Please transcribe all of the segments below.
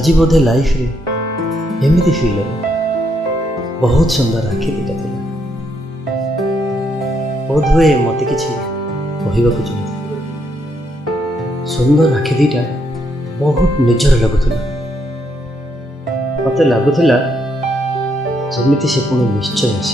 आज बोधे लाइफ रे एमती फिल हो बहुत सुंदर आखि दीटा थी बोध हुए मत कि कहवाक चाहती सुंदर आखि दीटा बहुत निजर लगुला मत लगुला जमी से पुणी निश्चय आस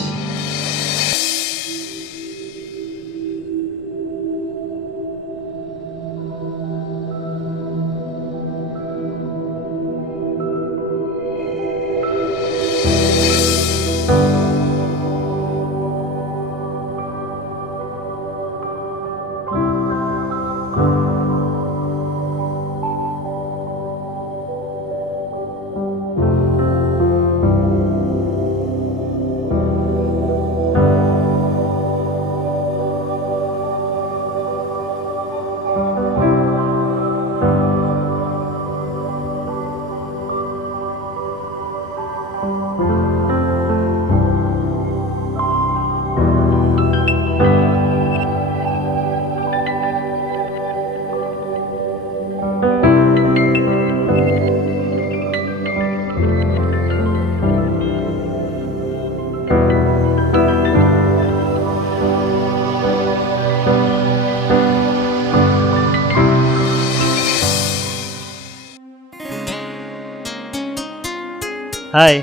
हाय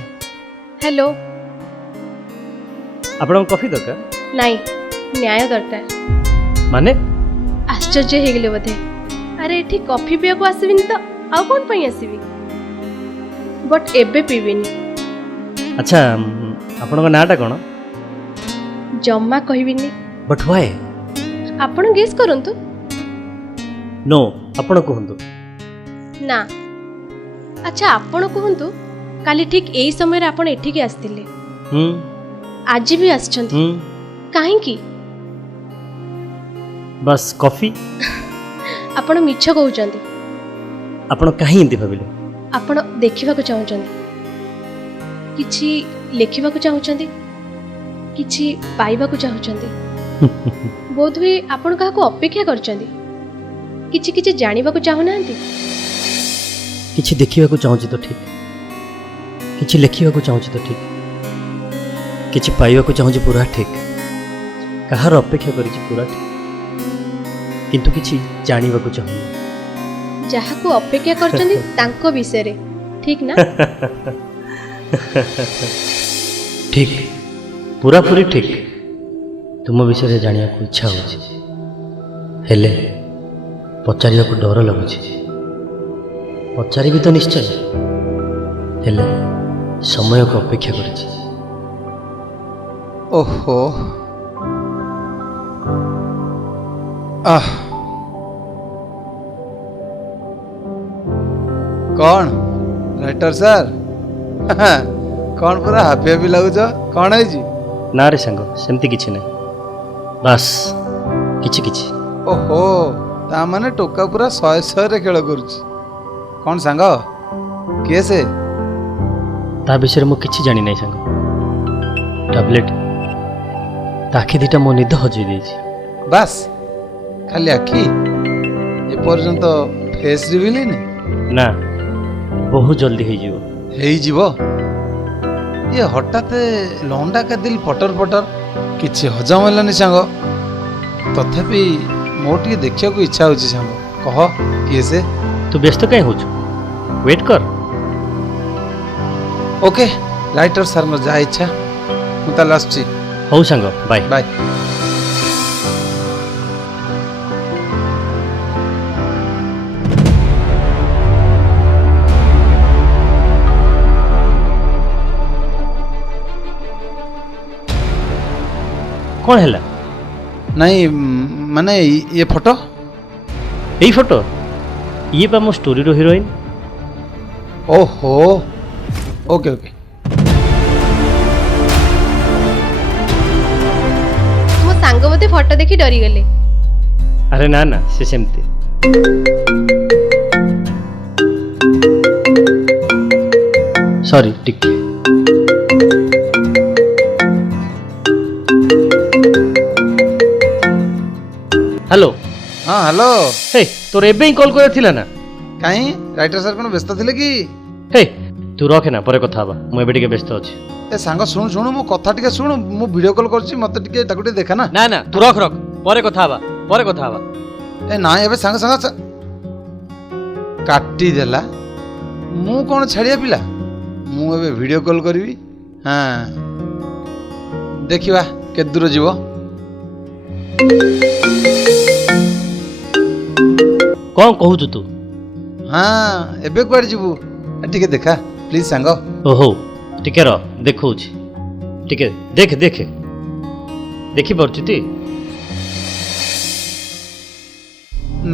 हेलो आपण कॉफी दरकार नाई न्याय दरकार माने आश्चर्य हो गले बोधे अरे एठी कॉफी पिया को आसबिनी तो आउ कोन पई आसीबी बट एबे पीबिनी अच्छा आपण नाटा कोन जम्मा कहबिनी बट व्हाई आपण गेस करंतु नो आपण कहंतु ना अच्छा आपण कहंतु काली ठीक एई समय रे आपण एठी के आस्तिले आज भी आछंती काहे की बस कॉफी आपण मिछ कहउचंती आपण काहे इंती भाबिले आपण देखिबा को चाहउचंती किछि लेखिबा को चाहउचंती किछि पाइबा को चाहउचंती बोध हुए आपण काहा को अपेक्षा करचंती किछि किछि जानिबा को चाहनांती किछि देखिबा को चाहउची तो ठीक किछि लिखिबा को चाहूँ तो ठीक किछि पाइबा को चाहूँ पूरा ठीक कहार अपेक्षा करिछि पूरा ठीक किंतु किछि जानिबा को चाहूँ जहा को अपेक्षा करचंदी तांको विषय रे ठीक ना ठीक पूरा पूरी ठीक तुम विषय रे जानिया को इच्छा होछि हेले पचारिया को डर लगुछि पचारिबी तो निश्चय हेले समय को अपेक्षा करिछि ओहो आह कौन राइटर सर कौन पूरा हाफी हाफी लगुच कौन है जी ना रे संग सेमती किछि नै बस किछि किछि ओहो ता माने टोका पूरा 100 रे खेल करूछि कौन सांग के से ता विषय मु किछि जानि नै संग टैबलेट ताखि दीटा मो निद हजई देछि बस खाली आखि ए पर्यंत फेस रिवील नै ना बहुत जल्दी हेई जीवो ये हठात लौंडा का दिल पटर पटर किछि हजम हेलानी सांग तथापि मो टिके देखिया को इच्छा होछि सांग कह किए से तू व्यस्त काहे होछु वेट कर ओके राइटर सर न जा इच्छा मुता लास्ट हौ सांग बाय बाय कौन हैला नहीं माने ये फोटो यही फोटो ये पा मो स्टोरी रो हीरोइन ओहो ओके ओके मो सांग बोते फोटो देखि डरी गले अरे ना ना से सेमती सॉरी टिक हेलो हाँ हेलो हे तोर एबे ही कॉल करे थिला ना कहीं राइटर सर कौन व्यस्त थे कि हे तू रखे ना पर कथा हवा मु एबे टिके व्यस्त अछि ए सांग शुणु शुणु मो कथा टिके शुणु मु वीडियो कॉल करछि मते टिके ताकु टिके देखा ना ना ना तू रख रख पर कथा हवा ए ना एबे सांग सांग काटी देला मु कोन छाड़िया पिला मु एबे वीडियो कॉल करबी हां देखिबा के दूर जीव कौन कहू तू हां एबे कुआड जीवु टिके देखा प्लीज सांग ओहो टिके र देखौछि टिके देख देख देखि परछि ती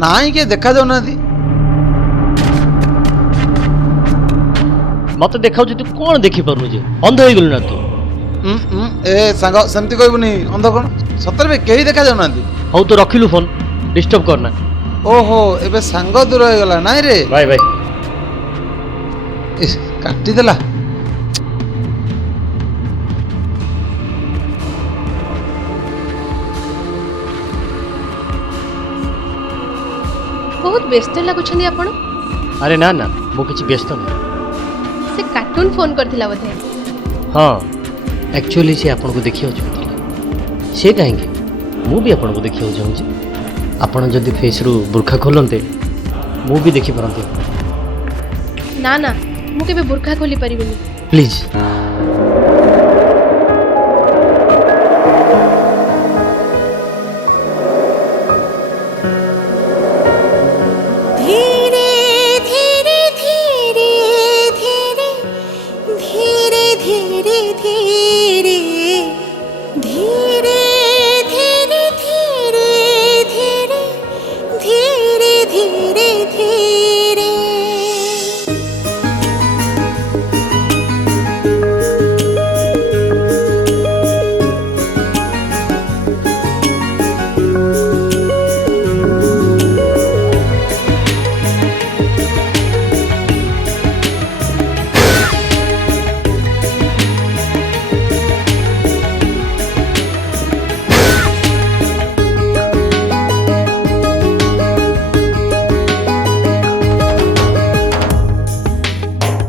नाई के देखा जाऊ ना दी मत देखाउछि तू कोन देखि परनु जे अंध होई गेलु ना तू ए सांग सेमती कहबुनी अंध कोन सतर बे केही देखा जाऊ ना दी हौ तो रखिलु फोन डिस्टर्ब करना ओहो एबे सांग दूर हो गला नाई रे बाय बाय इस काटी देला बहुत व्यस्त लगुछन्ती आपण अरे ना ना मु किछि व्यस्त नहीं से कार्टून फोन करथिला बोधे हाँ एक्चुअली से आपन को देखियो चाहूँ से कहेंगे मु भी आपन को देखियो चाहूँ आपन जदि फेस रु बुर्खा खोलते मु भी देखि परंते ना ना मु केबे बुर्खा खोली परिबिनी प्लीज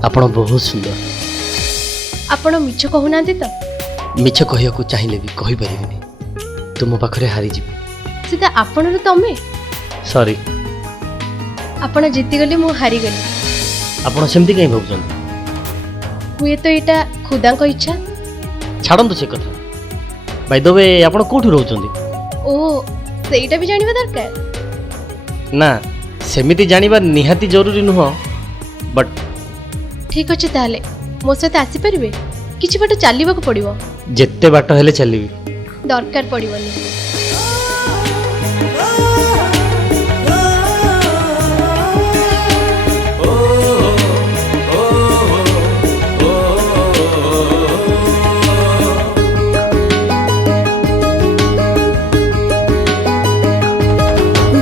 आपण बहुत सुंदर आपण मिछ कहूनांती तो मिछ कहिया को चाहिए भी कहि परिबिनी तुम पाखरे हारी जीवी सीधा आपण तमे सॉरी आपण जीती गले मु हारी गली आपण सेमती कहीं भावुछन हुए तो एटा खुदांको इच्छा छाड़ंतु से कथा बाय द वे आपण कोठु रहउछंदी ओ सेटा भी जानिबा दरकार ना सेमिति जानिबा निहाती जरूरी नुह बट ठीक अच्छे ताले मो सहित आसी परिबे किछि बाट चलीबा को पड़िबो जेते बाट हेले चलीबी दरकार पड़िबोनी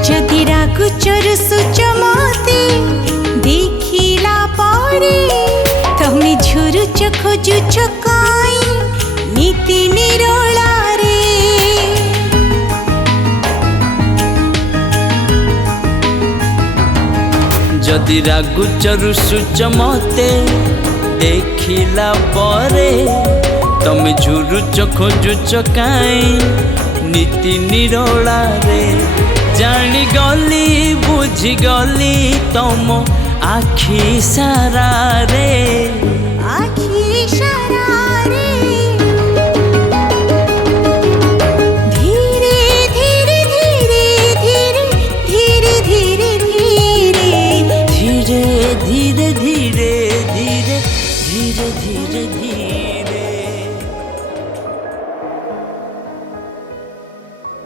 जदि रागुचर सुचमते देखिला पारे तमे झुरुच खोजुच काई नीति निरोला रे जदि रागुचर सुचमते देखिला परे तमे झुरुच खोजुच काई नीति निरोला रे जानी गली बुझी गली तम आखि सारा रे आखि शरारे धीरे धीरे धीरे धीरे धीरे धीरे धीरे धीरे धीरे धीरे धीरे धीरे धीरे धीरे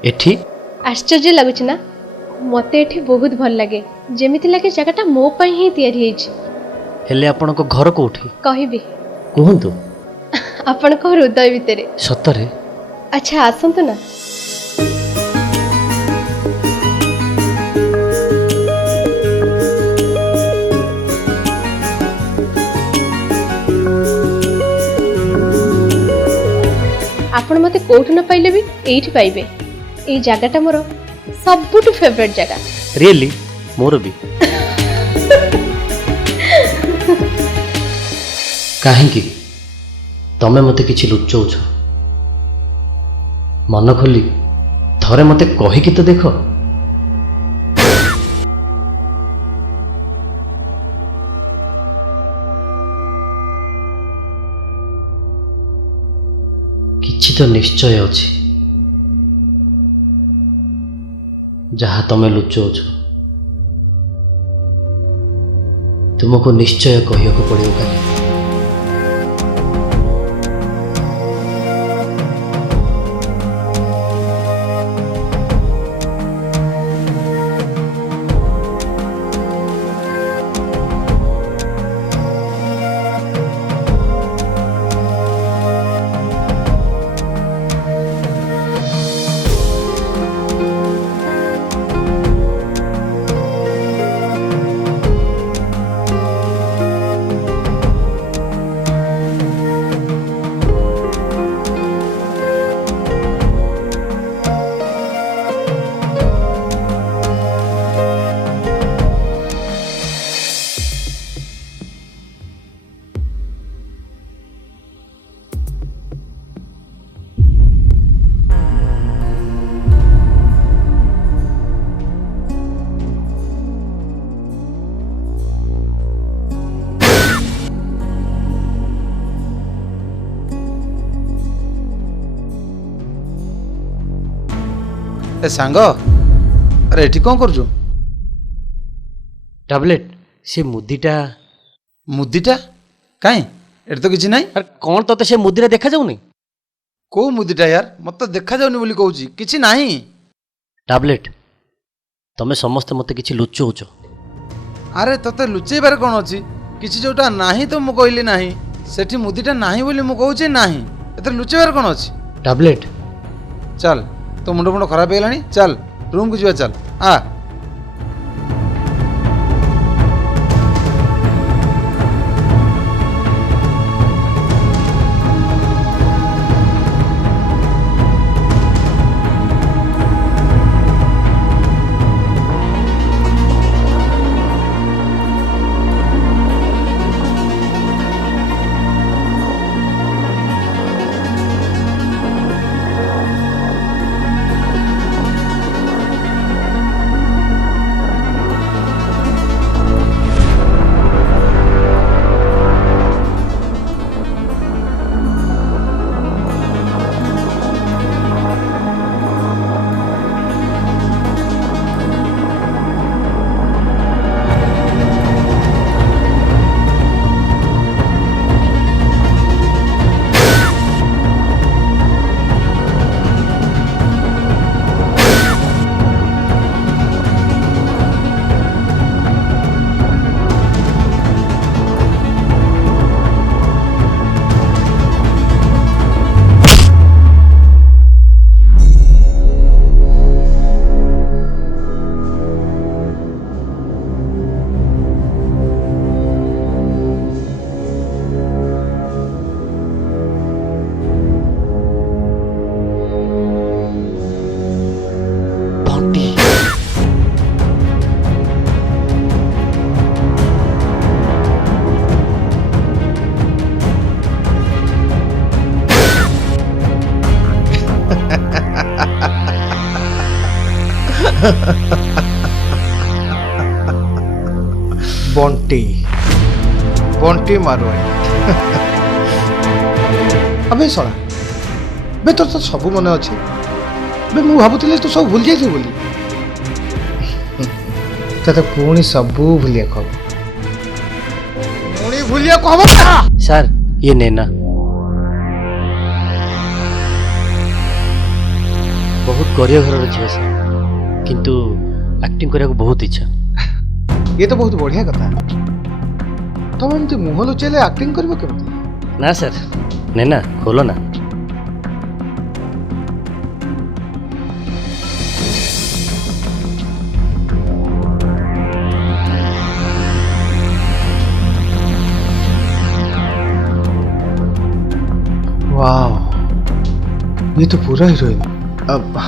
एठी आश्चर्य लगुच ना मते एठी बहुत भल लागे जेमिति लागे जगहटा मो पई ही तयारी हेछि हेले आपण को घर कोठी कहबी कहंतु आपण को हृदय भितरे सतरे अच्छा आसंतु ना आपण मते कोठु न पाइले भी एठी पाइबे ए जगहटा मोर सबुटु फेवरेट जगह रियली मोर भी କାହିଁକି ତମେ ମୋତେ କିଛି ଲୁଚଉଛ? ମନ ଖୋଲି ଥରେ ମୋତେ କହିକି ତ ଦେଖ। କିଛି ତ ନିଶ୍ଚୟ ଅଛି ଯାହା ତମେ ଲୁଚଉଛ। ତୁମକୁ ନିଶ୍ଚୟ କହିବାକୁ ପଡ଼ିବ କାଲି। ଏ ସାଙ୍ଗ, ଆରେ ଏଠି କ'ଣ କରୁଛୁ? ଟାବଲେଟ୍ ସେ ମୁଦିଟା। ମୁଦିଟା କାଇଁ? ଏଠି ତ କିଛି ନାହିଁ। ଆରେ କ'ଣ ତତେ ସେ ମୁଦିଟା ଦେଖାଯାଉନି? କୋଉ ମୁଦିଟା ୟାର? ମତେ ଦେଖାଯାଉନି ବୋଲି କହୁଛି, କିଛି ନାହିଁ। ଟାବଲେଟ୍ ତମେ ସମସ୍ତେ ମୋତେ କିଛି ଲୁଚଉଛ। ଆରେ ତତେ ଲୁଚେଇବାରେ କ'ଣ ଅଛି? କିଛି ଯୋଉଟା ନାହିଁ ତ ମୁଁ କହିଲି ନାହିଁ, ସେଠି ମୁଦିଟା ନାହିଁ ବୋଲି ମୁଁ କହୁଛି ନାହିଁ। ଏଥିରେ ଲୁଚେଇବାରେ କ'ଣ ଅଛି? ଟାବଲେଟ୍ ଚାଲ, ତୋ ମୁଣ୍ଡ ଖରାପ ହେଇଗଲାଣି, ଚାଲ ରୁମ୍କୁ ଯିବା, ଚାଲ ଆ। बंटी बंटी मारवाड़ी अबे शला बे तो सब मन अच्छे बे मु भावुली तू सब भूल जाइए बोली ते पुणी सब भूलिया कह पुणी भूलिया कह सर ये नैना बहुत गरीब घर झील सर किंतु एक्टिंग करने को बहुत इच्छा। ये तो बहुत बढ़िया कथा तुम एमती मुह लुचेले एक्टिंग करबो केमती ना सर नैना खोलो ना वाह ये तो पूरा हीरोइन अब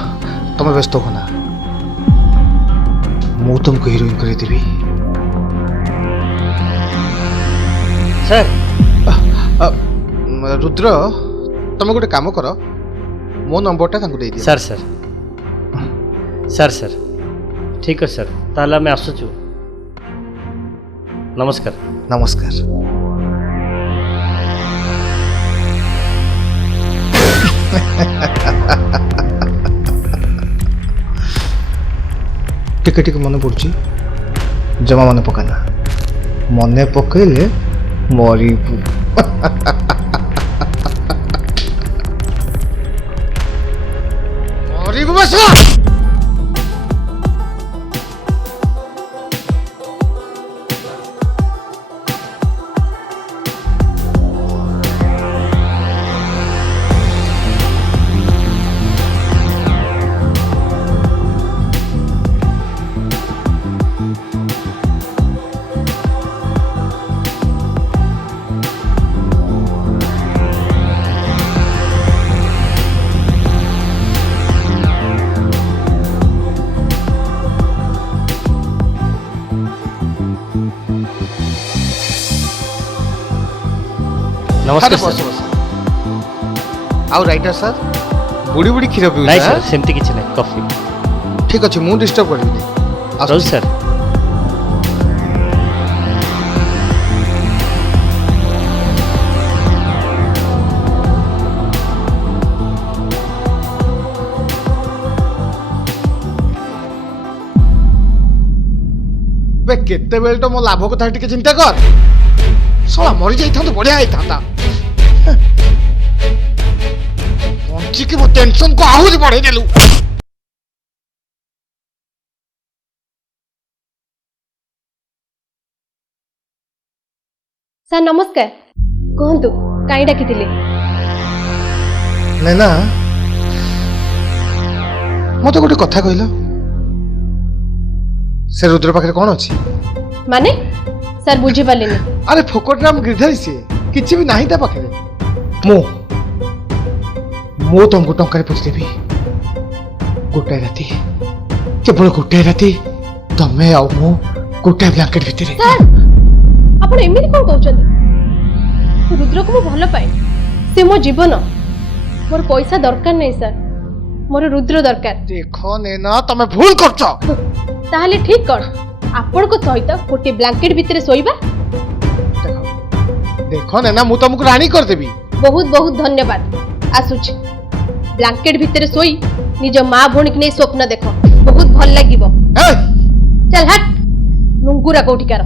तुम व्यस्त हो ना मु तुमको हीरोइन कर देवी सर रुद्र तुम गोटे काम कर मो नंबरटा तांको दे दियो सर सर सर सर ठीक है सर ताला मैं आसुचु नमस्कार नमस्कार टिके टिके मन पड़ुची जमा मन पकाना मन पकईले मरीबू मरीबू बस नमस्कार बस सर बस आउ राइटर सर बुड़ी बुड़ी क्षीर पीऊ नहीं सर सेमती किसी नहीं कॉफी ठीक अच्छे मुझे डिस्टर्ब कर रोज सर बे केते बेल तो मो लाभ कथा टिके चिंता कर सला मरी जाई था तो बढ़िया आई था पंची की मो टेंशन को आहुरी बढ़े देलु ସାର୍ ନମସ୍କାର କୁହନ୍ତୁ କାହିଁ ଡାକିଥିଲେ नैना मते गोटे कथा कहल से रुद्र पाखे कौन अच्छी ମାନେ ସାର୍ ବୁଝିପାରିଲିନି अरे फोकट राम गिरधारी से किछि भी नाही ता पाखे मो तुमको टंका पूछ देबी गोटाए राती केवल गोटाए राती तमे आउ मो गोटाए ब्लैंकेट भितर ସାର୍ ଆପଣ ଏମିତି କଣ କହୁଛନ୍ତି ରୁଦ୍ରକୁ ମୁଁ ଭଲ ପାଏ ସେ ମୋ ଜୀବନ ମୋର ପଇସା ଦରକାର ନାହିଁ ସାର୍ ମୋର ରୁଦ୍ର ଦରକାର देखो नैना तमे भूल करछ ତାହେଲେ ଠିକ କଣ ଆପଣଙ୍କ ସହିତ ଗୋଟେ ବ୍ଲାଙ୍କେଟ ଭିତରେ ଶୋଇବା देखो नैना मु तुमको रानी कर देबी ବହୁତ ବହୁତ ଧନ୍ୟବାଦ ଆସୁଛି ବ୍ଲାଙ୍କେଟ ଭିତରେ ଶୋଇ ନିଜ ମା ଭଉଣୀକି ନେଇ ସ୍ୱପ୍ନ ଦେଖ ବହୁତ ଭଲ ଲାଗିବ ए ଚାଲ ହଟ୍ ଲୁଙ୍ଗୁରା କୋଉଠିକାର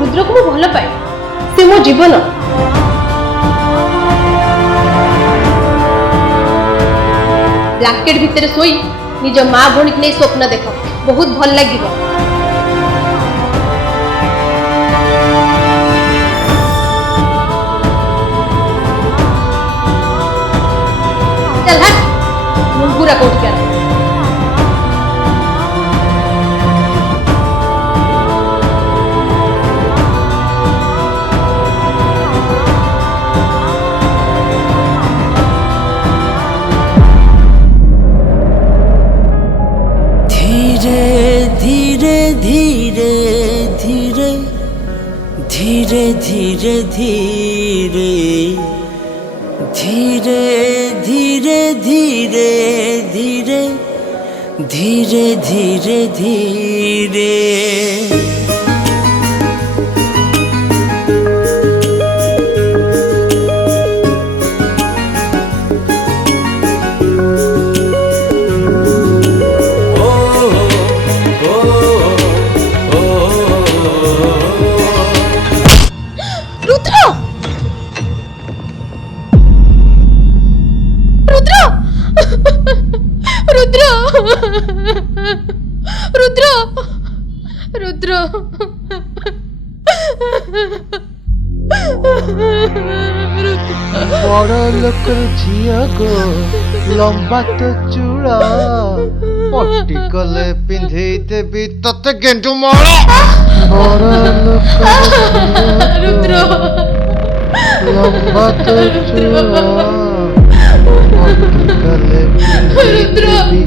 ରୁଦ୍ରକୁ ମୁଁ ଭଲ ପାଏ ସେ ମୋ ଜୀବନ ବ୍ଲାଙ୍କେଟ ଭିତରେ ଶୋଇ ନିଜ ମା ଭଉଣୀକି ନେଇ ସ୍ୱପ୍ନ ଦେଖ ବହୁତ ଭଲ ଲାଗିବ ଚାଲ ହଟ୍ ଲୁଙ୍ଗୁରା କୋଉଠିକାର धीरे धीरे धीरे धीरे धीरे धीरे धीरे धीरे धीरे धीरे धीरे धीरे धीरे रुद्र रुद्र रुद्र बड़ लोकर झिया गो लंबा तो चूड़ा पट्टी कले पिंधे देवी तते गेंडू माला बड़ लोकर रुद्र लंबा तो चूड़ा पट्टी कले पिंधे देवी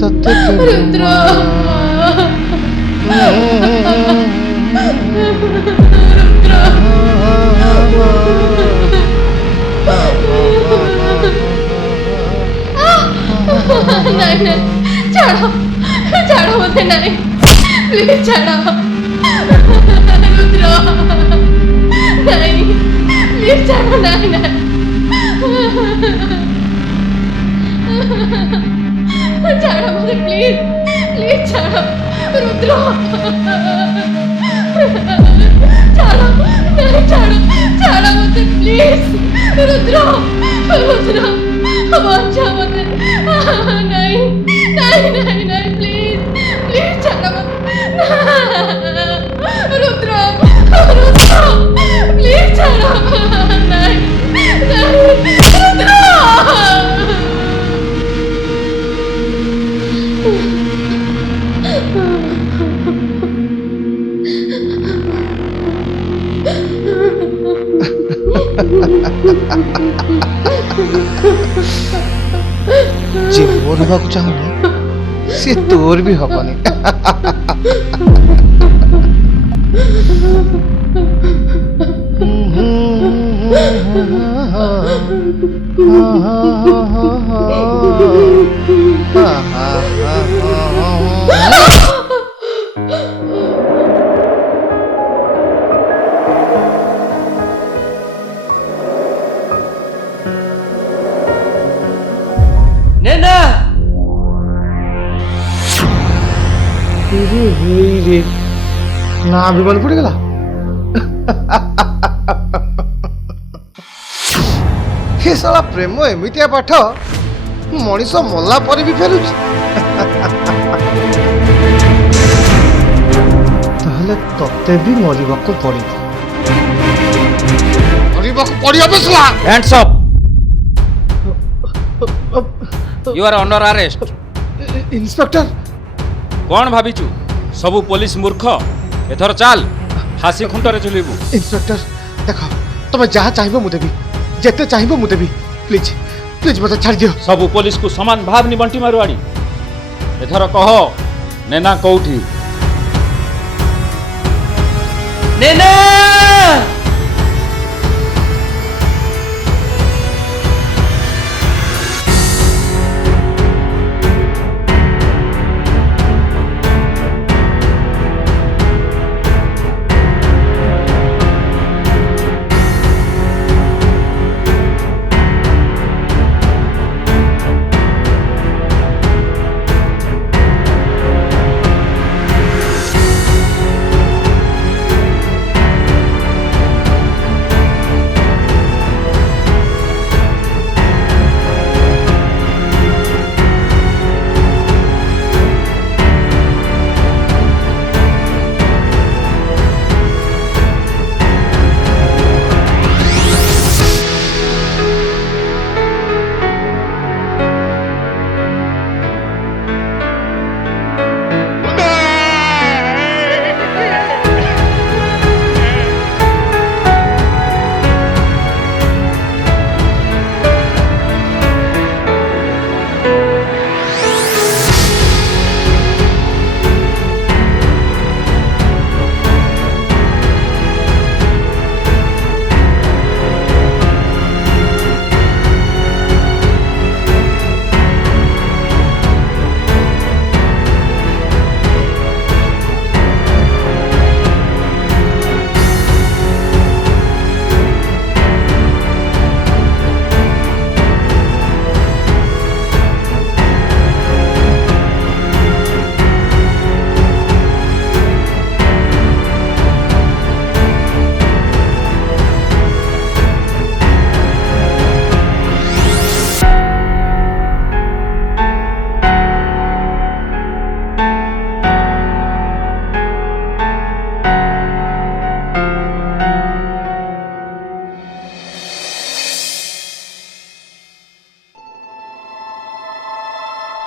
तते गेंडू नहीं नहीं छाड़ो छाड़ो मुझे नहीं प्लीज छाड़ो रुद्र नहीं प्लीज छाड़ो नहीं नहीं छाड़ो मुझे प्लीज प्लीज छाड़ो रुद्र छाड़ो नहीं छाड़ो छाड़ो मुझे प्लीज रुद्र रुद्र बचा मुझे नहीं नहीं नहीं नहीं प्लीज प्लीज छाड़ो रुद्र रुद्र प्लीज छाड़ो नहीं नहीं रुद्र जे मोर हवाक चाहूनी से तोर भी हबनी नैना रे ना भी मन पड़गला हे साला प्रेम एमितिया पाठ मनीष मल्ला पर भी फेरुच ताहले तते भी मरिबाको पड़िबो बेसला Hands up! You are under arrest. Inspector कौन भाविचु सबु पुलिस मूर्ख एथर चाल फांसी खुंटरे झुलिबु इंस्पेक्टर देखो तुम जहाँ चाहिए मु देवी जेते चाहिए मु देवी प्लीज प्लीज मत छाड़ दियो सबु पुलिस को समान भाव नि बंटी मारुआड़ी एथर कह नैना कोठी नैना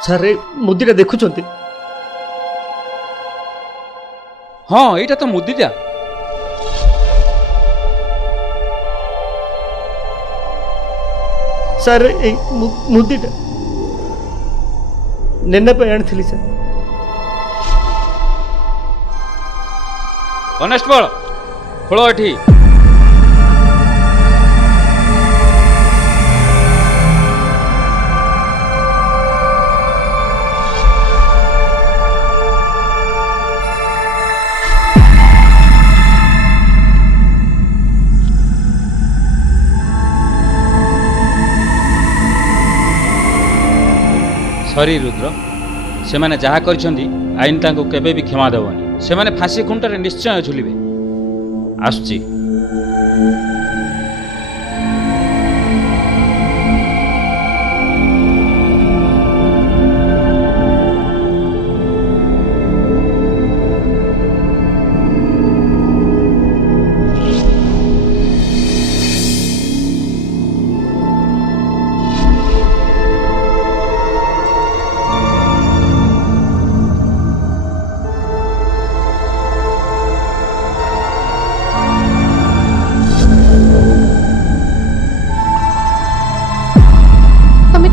ସାର୍ ଏ ମୁଦିଟା ଦେଖୁଛନ୍ତି? ହଁ ଏଇଟା ତ ମୁଦିଟା। ସାର୍ ଏଇ ମୁଦିଟା ନେନା ପାଇଁ ଆଣିଥିଲି ସାର୍। କନେଷ୍ଟବଳ ଖୋଳ ଏଠି। ସରି ରୁଦ୍ର, ସେମାନେ ଯାହା କରିଛନ୍ତି ଆଇନ ତାଙ୍କୁ କେବେ ବି କ୍ଷମା ଦେବନି। ସେମାନେ ଫାଶୀ ଖୁଣ୍ଟରେ ନିଶ୍ଚୟ ଝୁଲିବେ। ଆସୁଛି।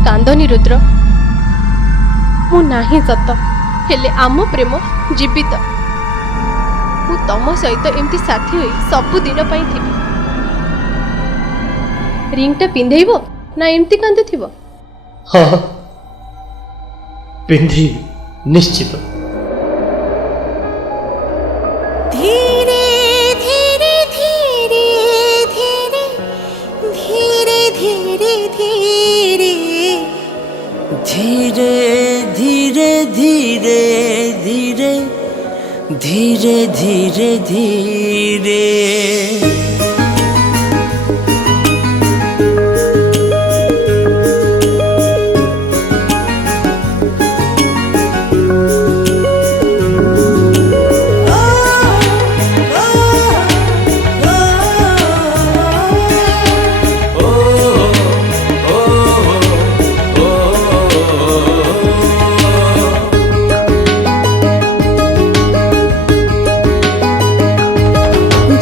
କାନ୍ଦନି ରୁଦ୍ର, ମୁଁ ନାହିଁ ସତ, ହେଲେ ଆମ ପ୍ରେମ ଜୀବିତ। ମୁଁ ତମ ସହିତ ଏମିତି ସାଥୀ ହୋଇ ସବୁଦିନ ପାଇଁ ଥିବି। ରିଙ୍ଗଟା ପିନ୍ଧେଇବ ନା ଏମିତି କାନ୍ଦୁଥିବ? ହଁ ପିନ୍ଧିବି ନିଶ୍ଚିତ। धीरे धीरे धीरे धीरे धीरे धीरे धीरे धीरे धीरे धीरे धीरे धीरे धीरे धीरे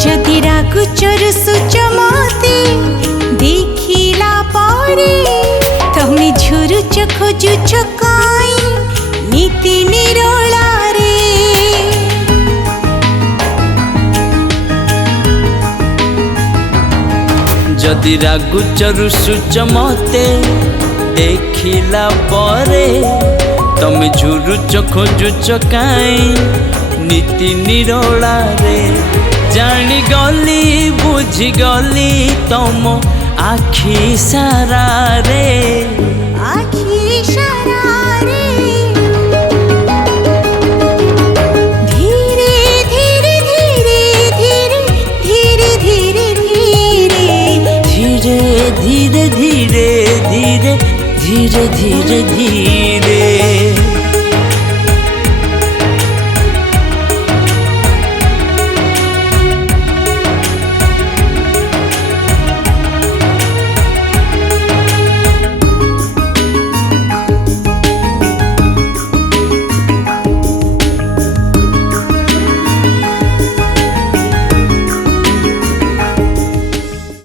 जदि रागुचर सुचमते देखिला पारे तमे झुरुच खोजुच काई नीति निरोला रे। जदि रागुचरु सुच मते देखिला परे तमे झुरुच खोजुच काई नीति निरोला रे। जानी गली बुझी गली तम आखि सारा रे। आखि शरारे धीरे धीरे धीरे धीरे धीरे धीरे धीरे धीरे धीरे धीरे धीरे धीरे धीरे धीरे